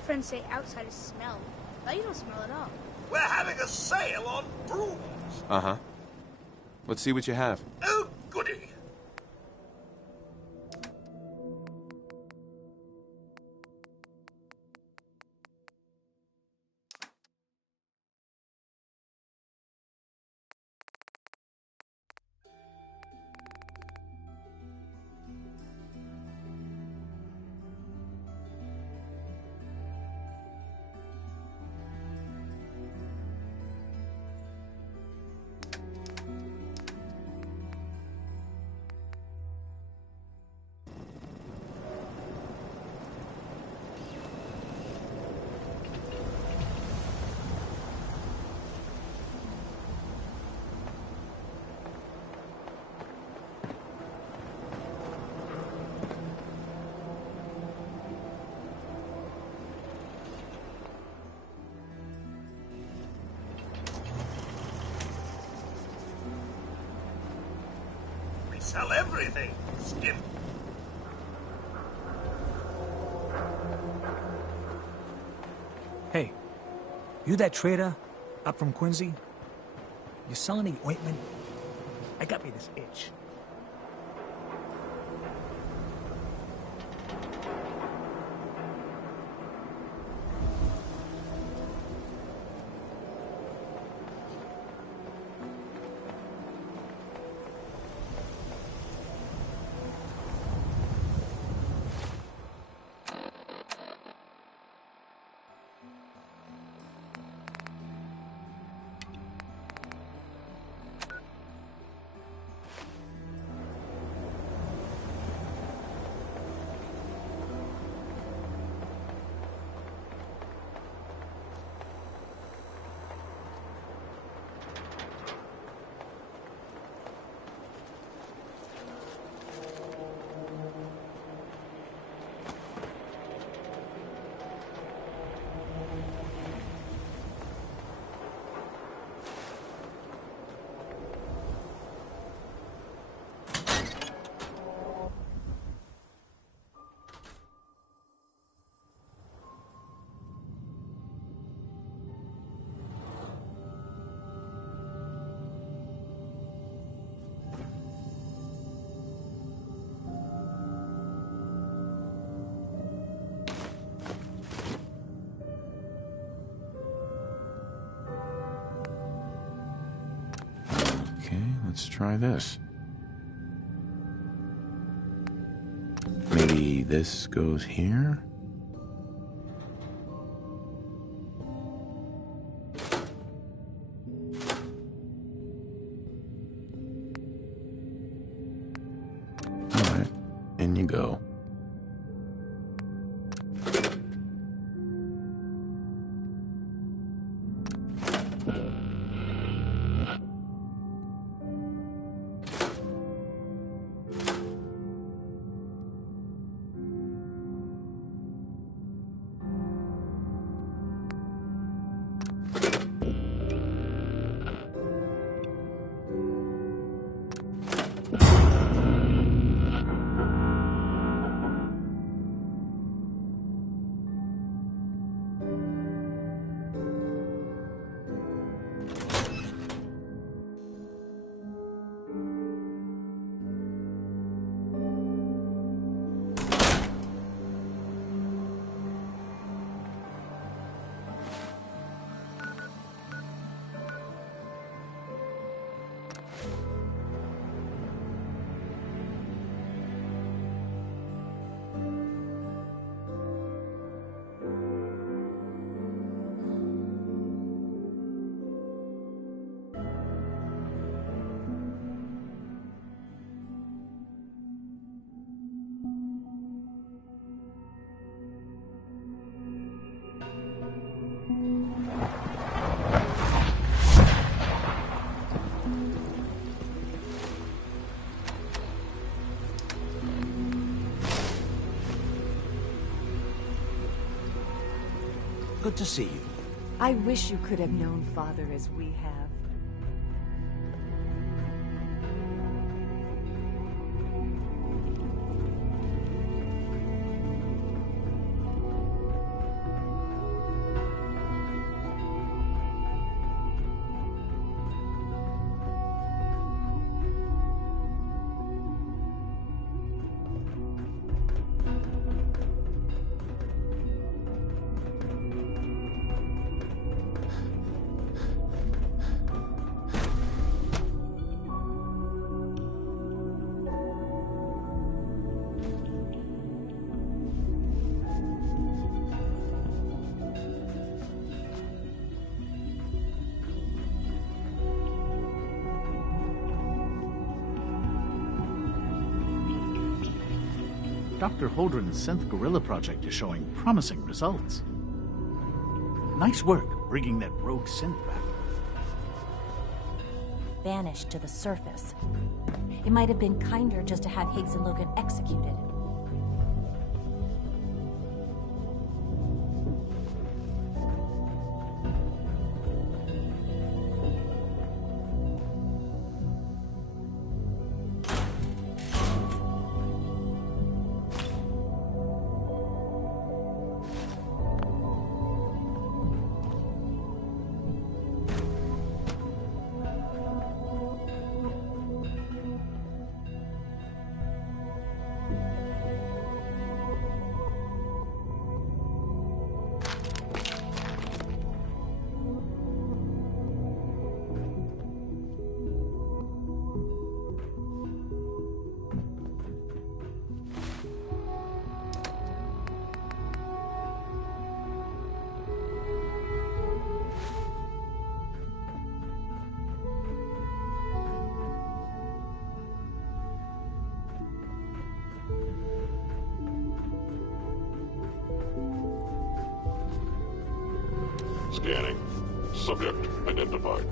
friends say outsiders smell, but you don't smell at all. We're having a sale on brooms. Uh-huh. Let's see what you have. Oh, goody. Sell everything, Skip. Hey, you that trader up from Quincy? You selling any ointment? I got me this itch. Let's try this. Maybe this goes here? Alright, in you go. Good to see you. I wish you could have known Father as we have. Dr. Holdren's synth gorilla project is showing promising results. Nice work bringing that rogue synth back. Vanished to the surface. It might have been kinder just to have Higgs and Logan executed. Scanning. Subject identified.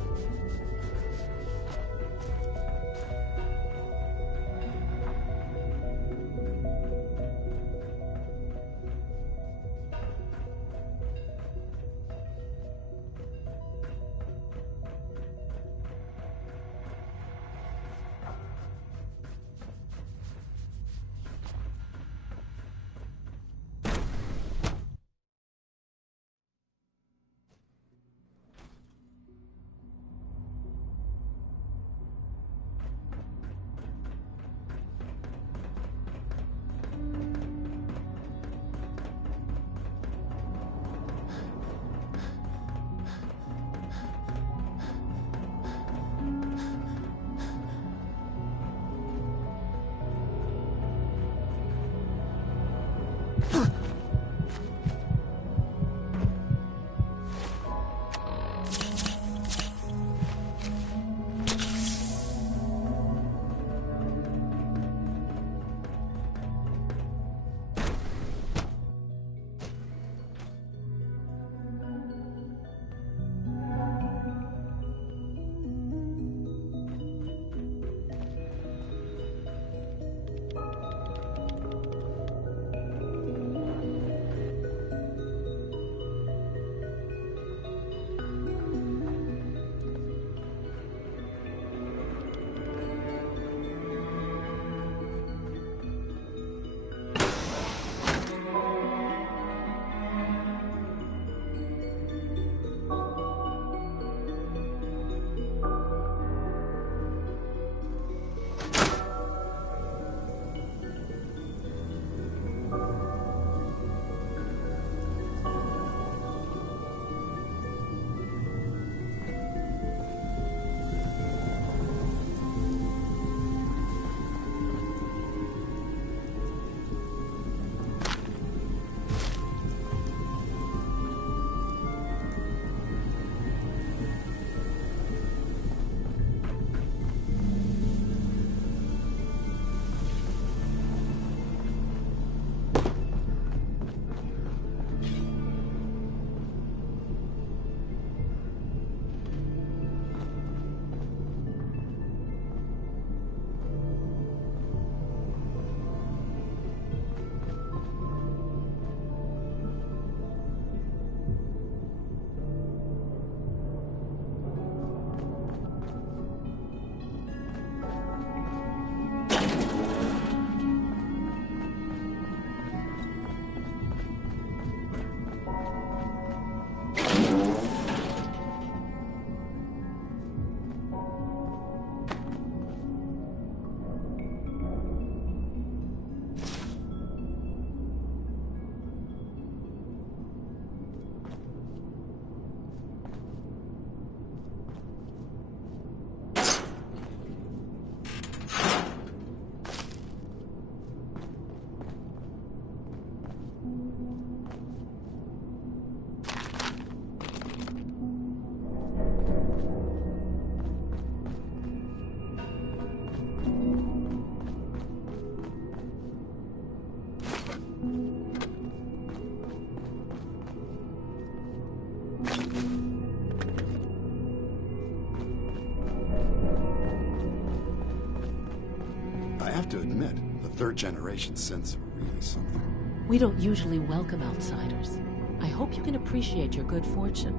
I have to admit, the third-generation synths are really something. We don't usually welcome outsiders. I hope you can appreciate your good fortune.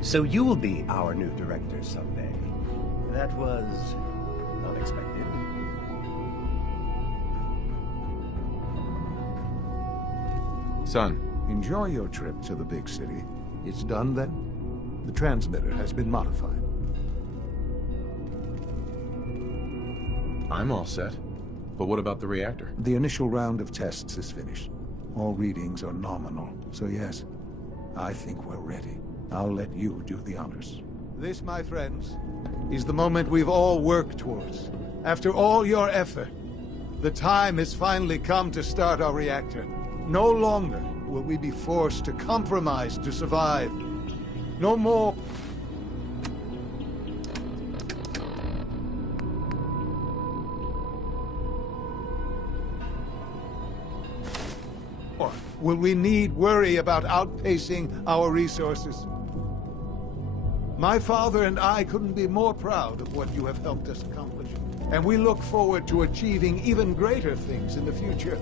So you will be our new director someday. That was unexpected. Son. Enjoy your trip to the big city. It's done then? The transmitter has been modified. I'm all set. But what about the reactor? The initial round of tests is finished. All readings are nominal, so yes, I think we're ready. I'll let you do the honors. This, my friends, is the moment we've all worked towards. After all your effort, the time has finally come to start our reactor. No longer will we be forced to compromise to survive. No more... Or will we need worry about outpacing our resources? My father and I couldn't be more proud of what you have helped us accomplish, and we look forward to achieving even greater things in the future.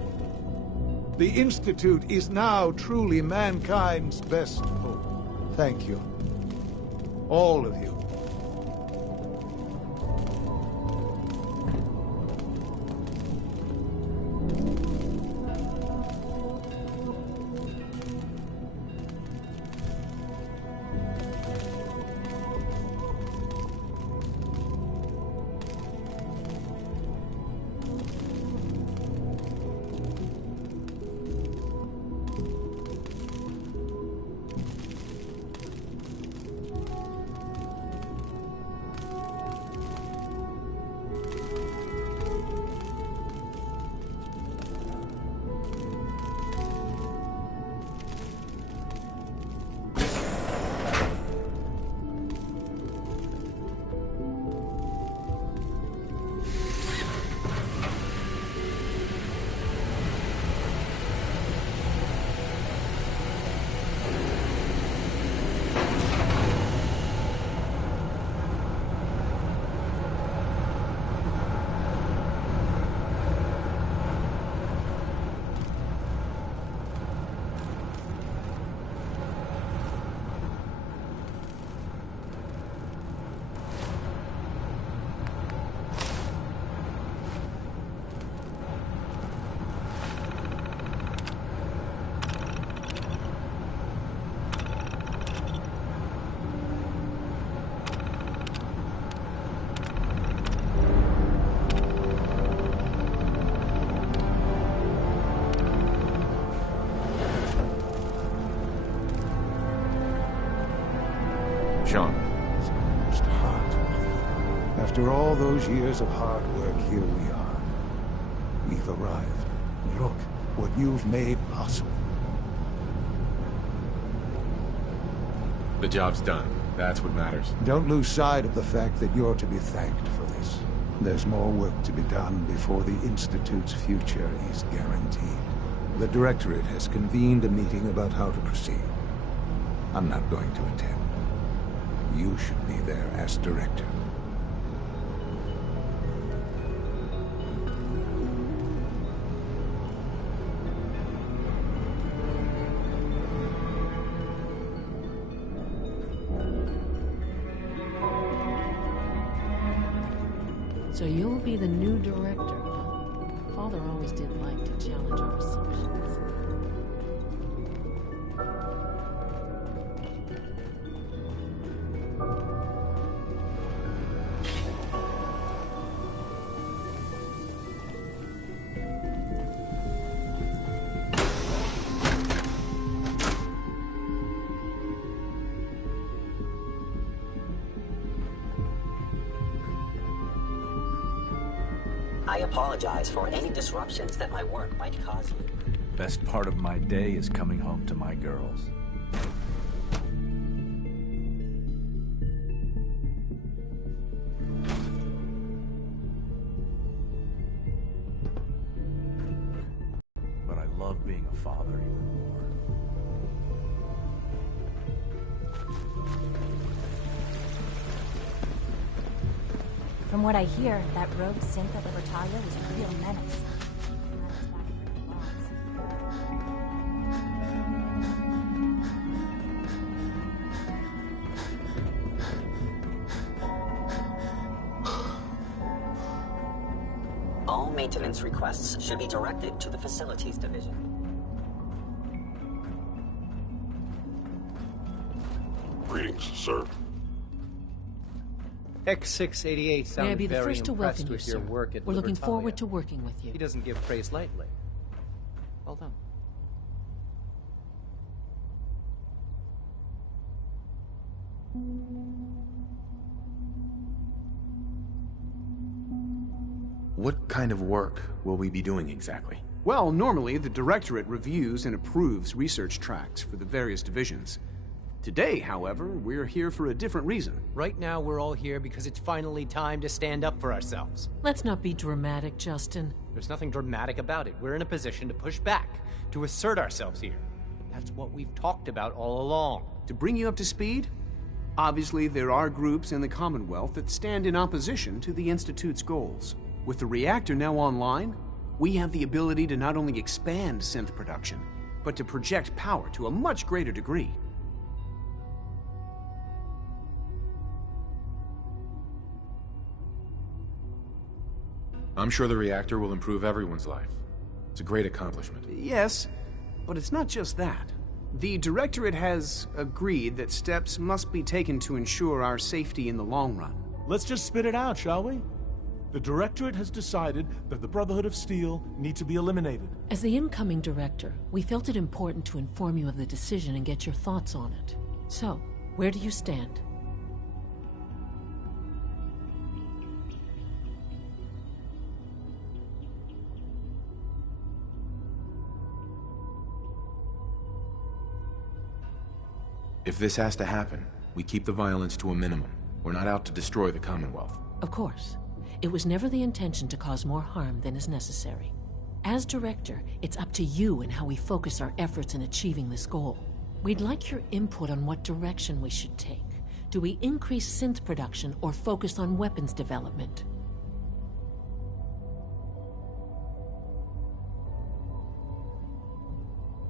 The Institute is now truly mankind's best hope. Thank you. All of you. It's almost hot. After all those years of hard work, here we are. We've arrived. Look what you've made possible. The job's done. That's what matters. Don't lose sight of the fact that you're to be thanked for this. There's more work to be done before the Institute's future is guaranteed. The Directorate has convened a meeting about how to proceed. I'm not going to attend. You should be there as Director. So you'll be the new director, huh? Father always did like to challenge our assumptions. I apologize for any disruptions that my work might cause you. Best part of my day is coming home to my girls. But I love being a father even more. From what I hear, that rogue synth at the Bertaglia was maintenance requests should be directed to the Facilities Division. Greetings, sir. X688 May I sounded be the very first to impressed welcome you, with your sir. work at We're looking Libertalia. forward to working with you. He doesn't give praise lightly. Well done. What kind of work will we be doing exactly? Well, normally the Directorate reviews and approves research tracks for the various divisions. Today, however, we're here for a different reason. Right now, we're all here because it's finally time to stand up for ourselves. Let's not be dramatic, Justin. There's nothing dramatic about it. We're in a position to push back, to assert ourselves here. That's what we've talked about all along. To bring you up to speed, obviously there are groups in the Commonwealth that stand in opposition to the Institute's goals. With the reactor now online, we have the ability to not only expand synth production, but to project power to a much greater degree. I'm sure the reactor will improve everyone's life. It's a great accomplishment. Yes, but it's not just that. The Directorate has agreed that steps must be taken to ensure our safety in the long run. Let's just spit it out, shall we? The Directorate has decided that the Brotherhood of Steel need to be eliminated. As the incoming director, we felt it important to inform you of the decision and get your thoughts on it. So, where do you stand? If this has to happen, we keep the violence to a minimum. We're not out to destroy the Commonwealth. Of course. It was never the intention to cause more harm than is necessary. As director, it's up to you and how we focus our efforts in achieving this goal. We'd like your input on what direction we should take. Do we increase synth production or focus on weapons development?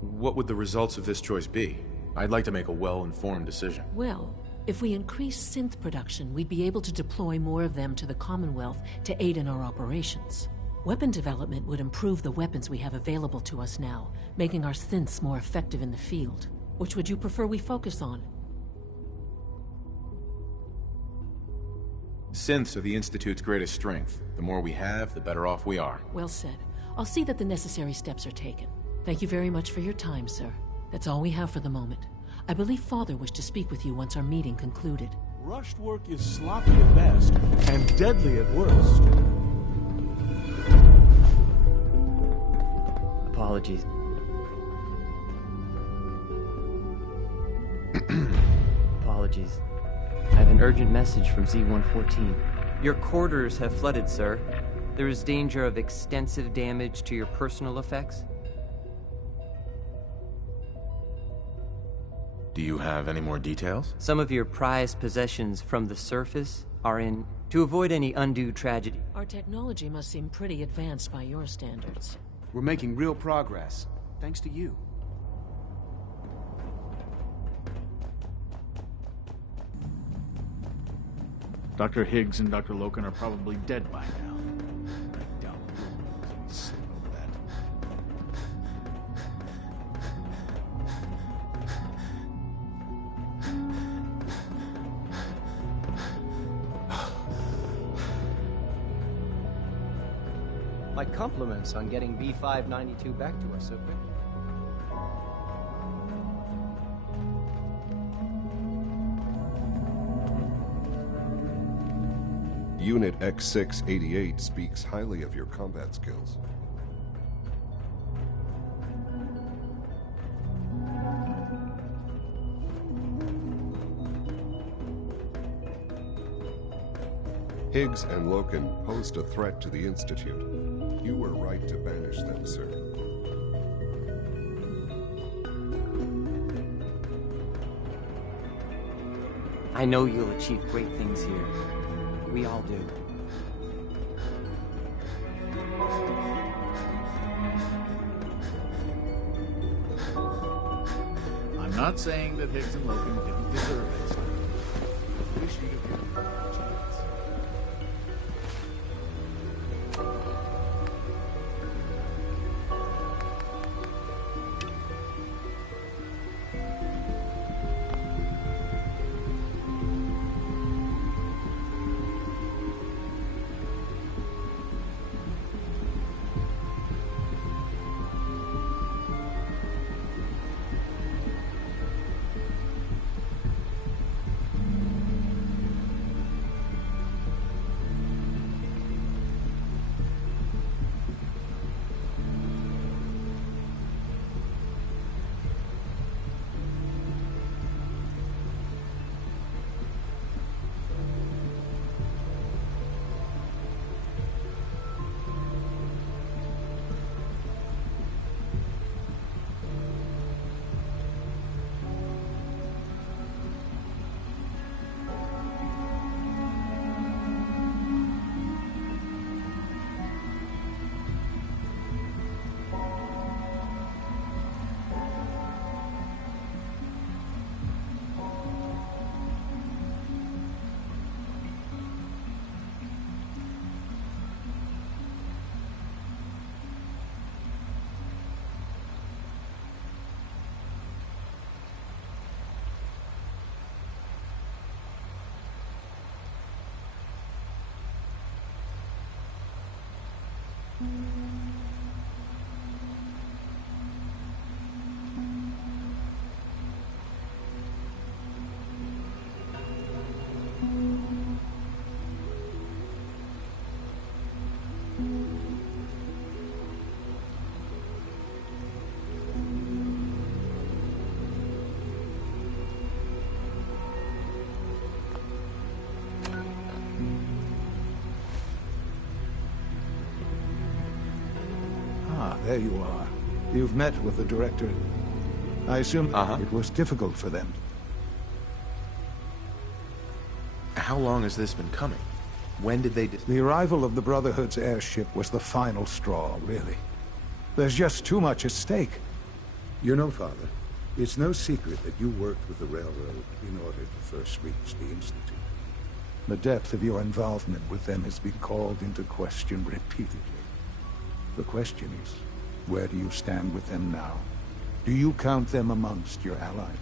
What would the results of this choice be? I'd like to make a well-informed decision. Well, if we increase synth production, we'd be able to deploy more of them to the Commonwealth to aid in our operations. Weapon development would improve the weapons we have available to us now, making our synths more effective in the field. Which would you prefer we focus on? Synths are the Institute's greatest strength. The more we have, the better off we are. Well said. I'll see that the necessary steps are taken. Thank you very much for your time, sir. That's all we have for the moment. I believe Father wished to speak with you once our meeting concluded. Rushed work is sloppy at best and deadly at worst. Apologies. Apologies. I have an urgent message from Z-114. Your quarters have flooded, sir. There is danger of extensive damage to your personal effects. Do you have any more details? Some of your prized possessions from the surface are in... To avoid any undue tragedy. Our technology must seem pretty advanced by your standards. We're making real progress, thanks to you. Dr. Higgs and Dr. Loken are probably dead by now. I doubt we'll sleep over that. My compliments on getting B592 back to us so quickly. Unit X688 speaks highly of your combat skills. Higgs and Loken posed a threat to the Institute. You were right to banish them, sir. I know you'll achieve great things here. We all do. I'm not saying that Higgs and Loken didn't deserve it. I wish you'd have given them a chance. There you are. You've met with the director. I assume it was difficult for them. How long has this been coming? When did they... The arrival of the Brotherhood's airship was the final straw, really. There's just too much at stake. You know, Father, it's no secret that you worked with the railroad in order to first reach the Institute. The depth of your involvement with them has been called into question repeatedly. The question is, where do you stand with them now? Do you count them amongst your allies?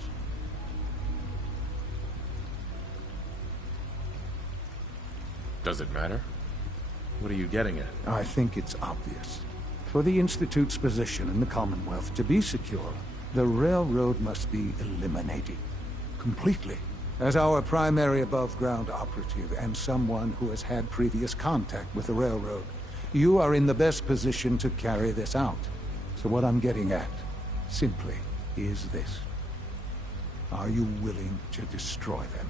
Does it matter? What are you getting at? I think it's obvious. For the Institute's position in the Commonwealth to be secure, the railroad must be eliminated. Completely. As our primary above-ground operative and someone who has had previous contact with the railroad, you are in the best position to carry this out. So what I'm getting at, simply, is this. Are you willing to destroy them?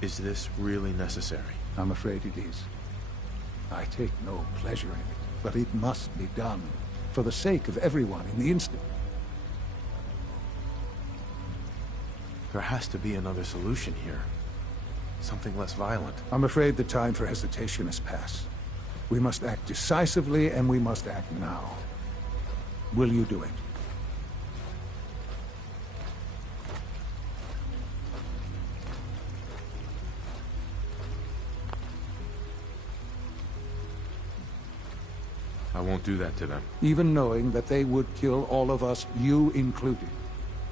Is this really necessary? I'm afraid it is. I take no pleasure in it, but it must be done, for the sake of everyone in the Institute. There has to be another solution here. Something less violent. I'm afraid the time for hesitation has passed. We must act decisively, and we must act now. Will you do it? I won't do that to them. Even knowing that they would kill all of us, you included.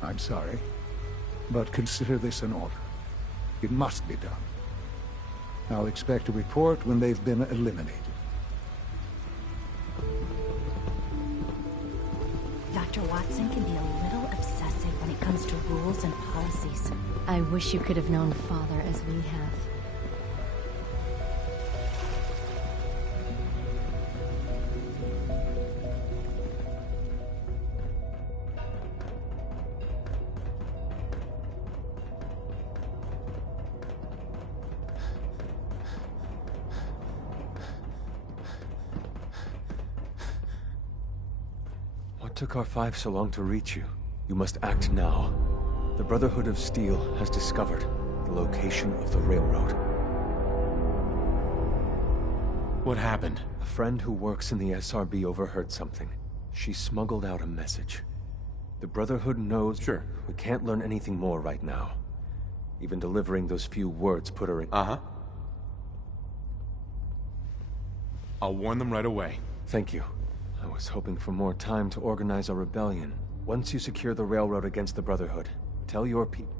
I'm sorry, but consider this an order. It must be done. I'll expect a report when they've been eliminated. Dr. Watson can be a little obsessive when it comes to rules and policies. I wish you could have known Father as we have. What took R5 so long to reach you? You must act now. The Brotherhood of Steel has discovered the location of the railroad. What happened? A friend who works in the SRB overheard something. She smuggled out a message. The Brotherhood knows... Sure. We can't learn anything more right now. Even delivering those few words put her in... I'll warn them right away. Thank you. I was hoping for more time to organize a rebellion. Once you secure the railroad against the Brotherhood, tell your people...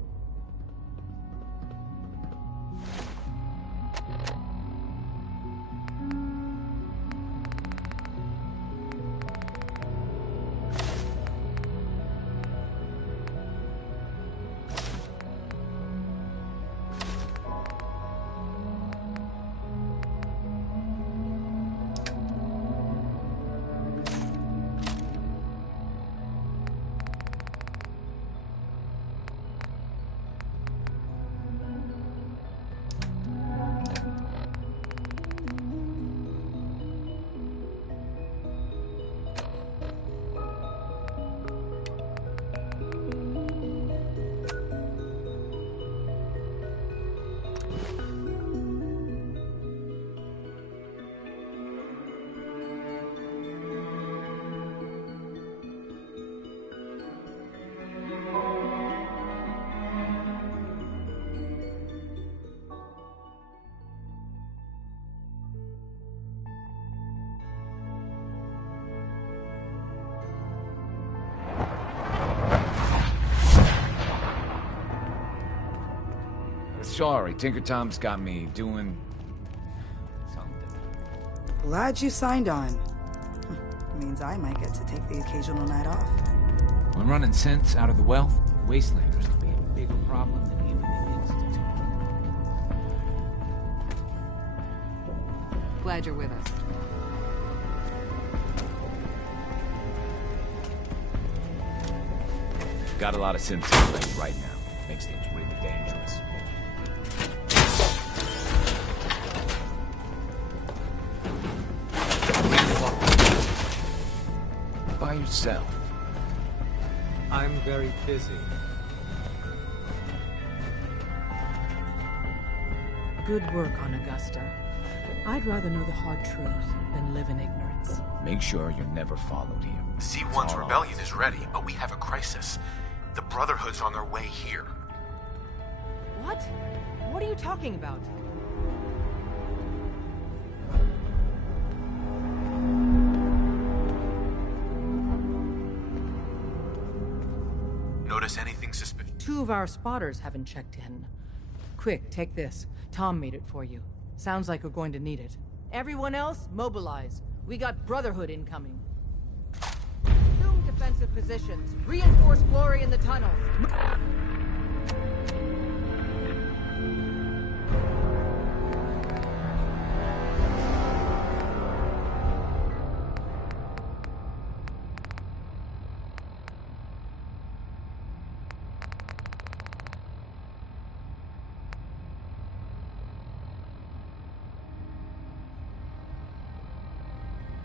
Sorry, Tinker Tom's got me doing Glad you signed on. Means I might get to take the occasional night off. When running synths out of the wealth, Wastelanders will be a bigger problem than even the Institute. Glad you're with us. Got a lot of synths right now. Makes things really dangerous. By yourself. I'm very busy. Good work on Augusta. I'd rather know the hard truth than live in ignorance. Make sure you're never followed here. C1's rebellion is ready, but we have a crisis. The Brotherhood's on their way here. What? What are you talking about? Notice anything suspicious? 2 of our spotters haven't checked in. Quick, take this. Tom made it for you. Sounds like we're going to need it. Everyone else, mobilize. We got Brotherhood incoming. Assume defensive positions. Reinforce Glory in the tunnels.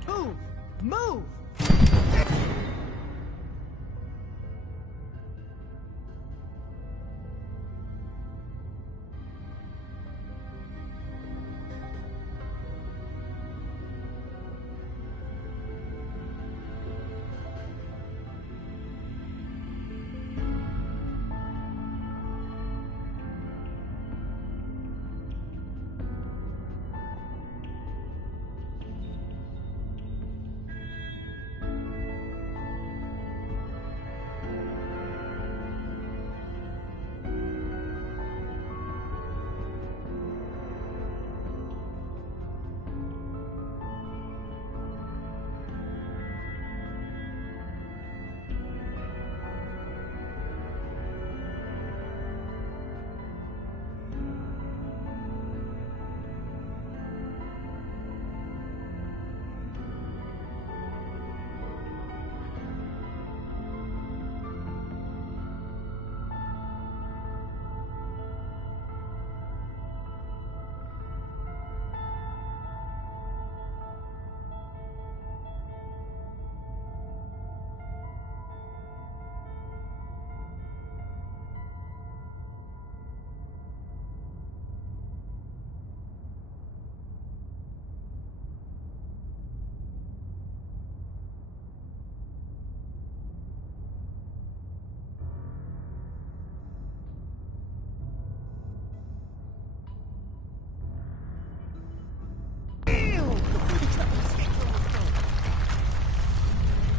Move! Move!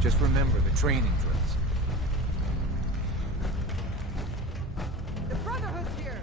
Just remember the training drills. The Brotherhood's here!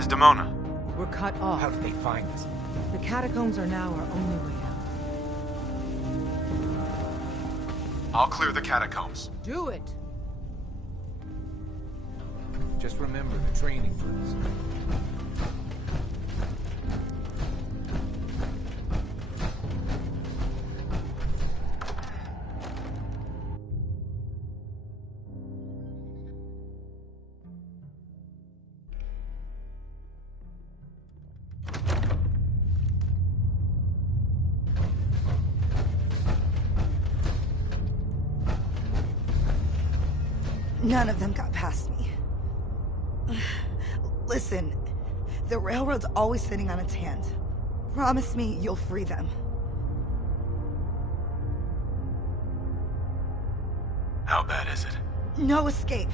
Desdemona. We're cut off. How did they find us? The catacombs are now our only way out. I'll clear the catacombs. Do it! Just remember the training drills. None of them got past me. Listen, the railroad's always sitting on its hands. Promise me you'll free them. How bad is it? No escape.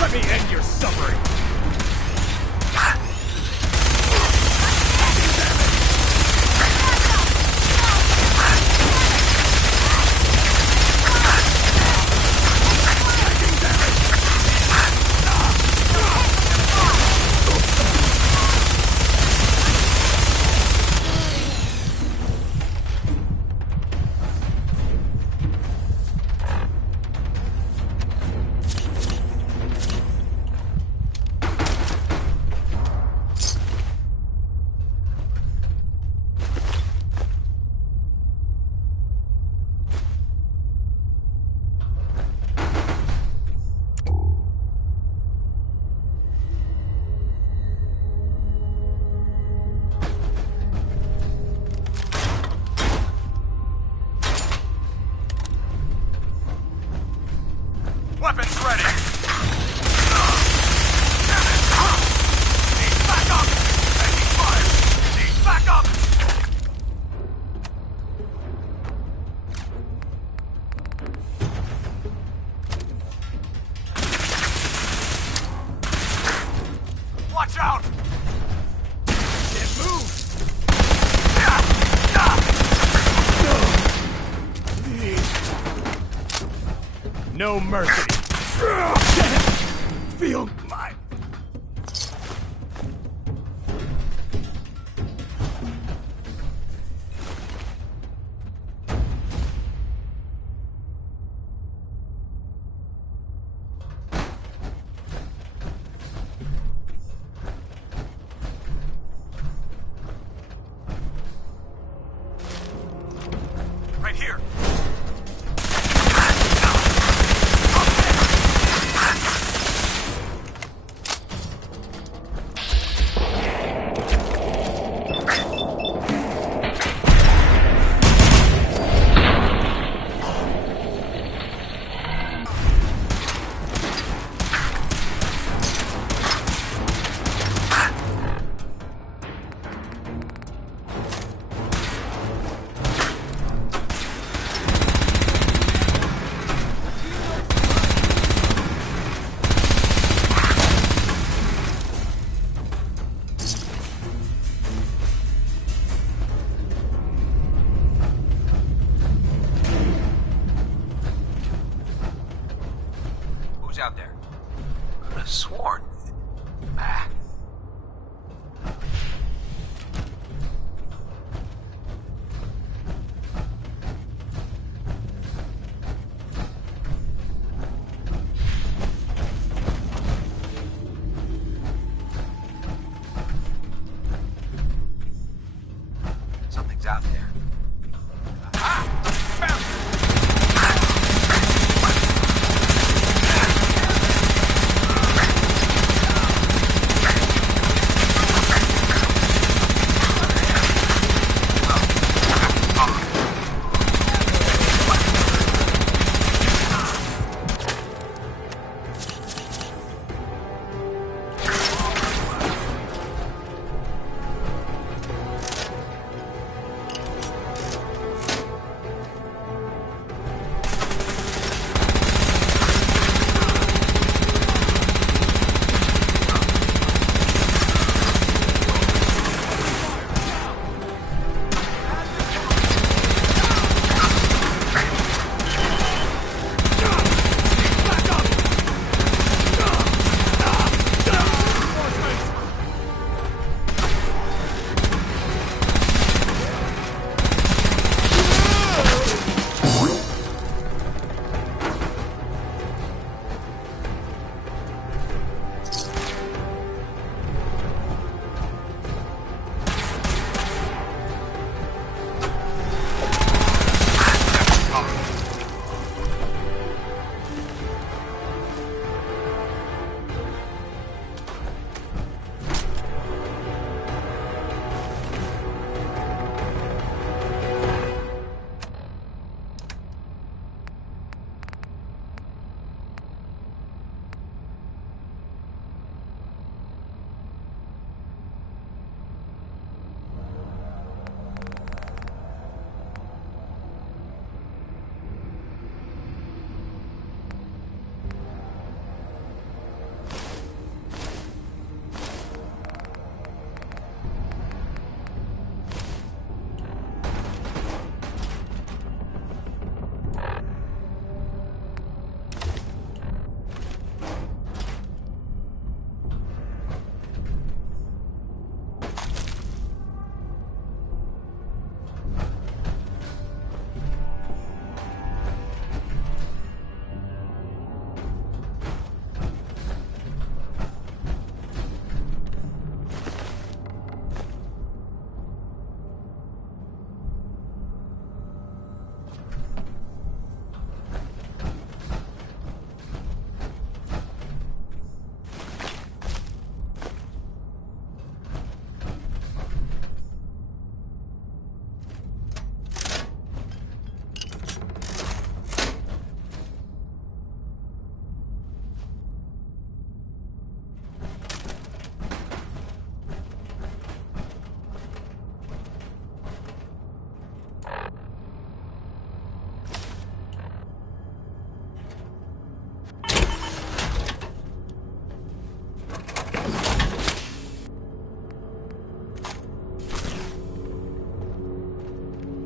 Let me end your suffering! Weapons ready! Watch out! Can't move! No mercy! Feel my... Right here! Out there. Could have sworn. Ah. Something's out there. Ah! Found it!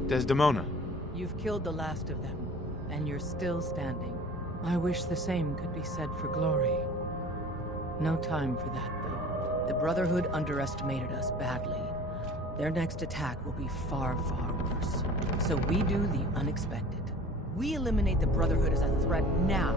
Desdemona. You've killed the last of them, and you're still standing. I wish the same could be said for Glory. No time for that, though. The Brotherhood underestimated us badly. Their next attack will be far, far worse. So we do the unexpected. We eliminate the Brotherhood as a threat now,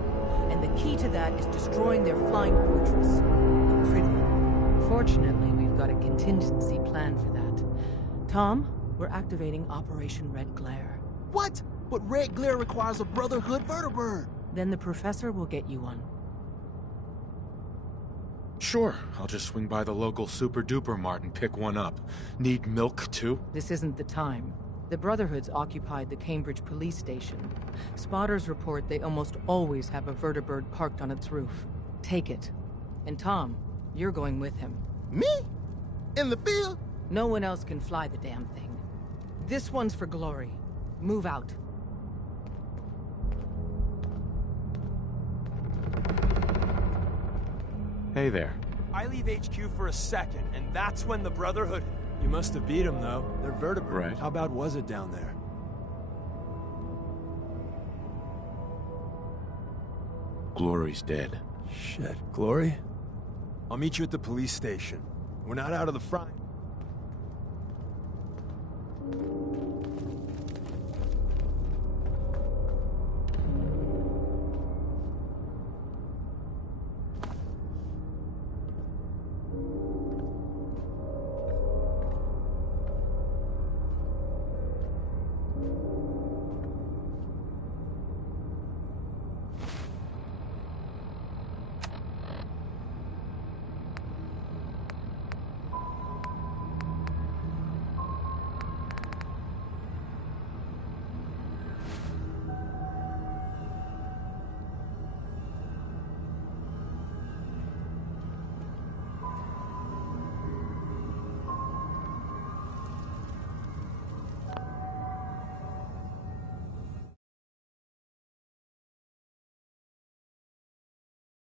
and the key to that is destroying their flying fortress, the Prydwen. Fortunately, we've got a contingency plan for that. Tom, we're activating Operation Red Glare. What? But Red Glare requires a Brotherhood vertibird. Then the Professor will get you one. Sure, I'll just swing by the local super-duper mart and pick one up. Need milk, too? This isn't the time. The Brotherhood's occupied the Cambridge police station. Spotters report they almost always have a vertibird parked on its roof. Take it. And Tom, you're going with him. Me? In the field? No one else can fly the damn thing. This one's for Glory. Move out. Hey there. I leave HQ for a second, and that's when the Brotherhood... You must have beat them, though. They're vertibird. Right. How bad was it down there? Glory's dead. Shit. Glory? I'll meet you at the police station. We're not out of the frying